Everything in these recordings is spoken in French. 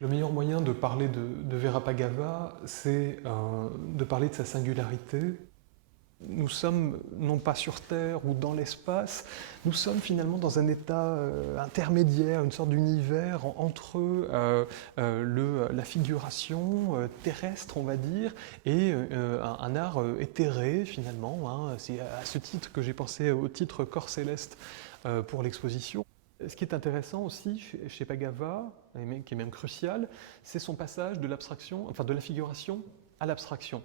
Le meilleur moyen de parler de Verapagava, c'est de parler de sa singularité. Nous sommes non pas sur Terre ou dans l'espace, nous sommes finalement dans un état intermédiaire, une sorte d'univers entre la figuration terrestre, on va dire, et un art éthéré finalement. Hein. C'est à ce titre que j'ai pensé au titre Corps céleste pour l'exposition. Ce qui est intéressant aussi chez Pagava, qui est même crucial, c'est son passage de l'abstraction, enfin de la figuration à l'abstraction.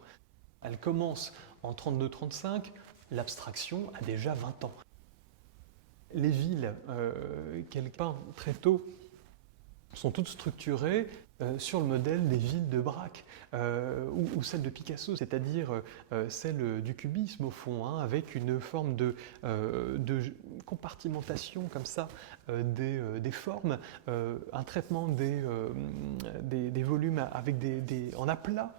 Elle commence en 32-35, l'abstraction a déjà 20 ans. Les villes qu'elle peint très tôt sont toutes structurées sur le modèle des villes de Braque ou celles de Picasso, c'est-à-dire celle du cubisme au fond, hein, avec une forme de compartimentation comme ça des formes, un traitement des volumes avec en aplat,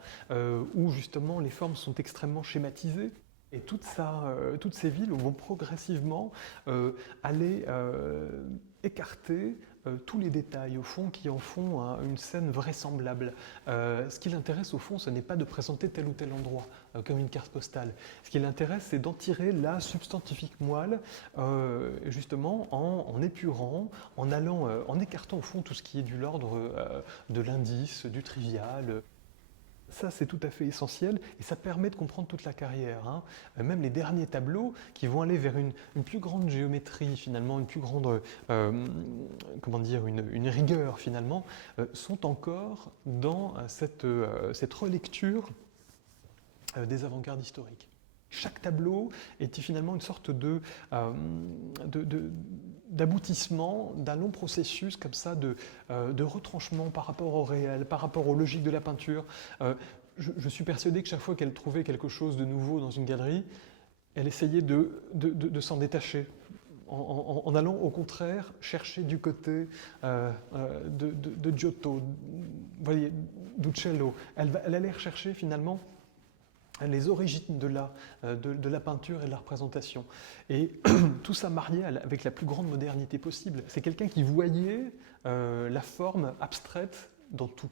où justement les formes sont extrêmement schématisées. Et toutes ces villes vont progressivement aller écarter tous les détails, au fond, qui en font une scène vraisemblable. Ce qui l'intéresse, au fond, ce n'est pas de présenter tel ou tel endroit, comme une carte postale. Ce qui l'intéresse, c'est d'en tirer la substantifique moelle, justement, en épurant, en écartant, au fond, tout ce qui est de l'ordre de l'indice, du trivial. Ça, c'est tout à fait essentiel et ça permet de comprendre toute la carrière. Hein. Même les derniers tableaux qui vont aller vers une plus grande géométrie, finalement, une plus grande, comment dire, une rigueur, finalement, sont encore dans cette relecture des avant-gardes historiques. Chaque tableau est finalement une sorte d'aboutissement d'un long processus comme ça de retranchement par rapport au réel, par rapport aux logiques de la peinture. Je suis persuadé que chaque fois qu'elle trouvait quelque chose de nouveau dans une galerie, elle essayait de s'en détacher. En allant au contraire chercher du côté de Giotto, vous voyez, d'Uccello. Elle allait rechercher finalement les origines de la peinture et de la représentation. Et tout ça marié avec la plus grande modernité possible. C'est quelqu'un qui voyait la forme abstraite dans tout.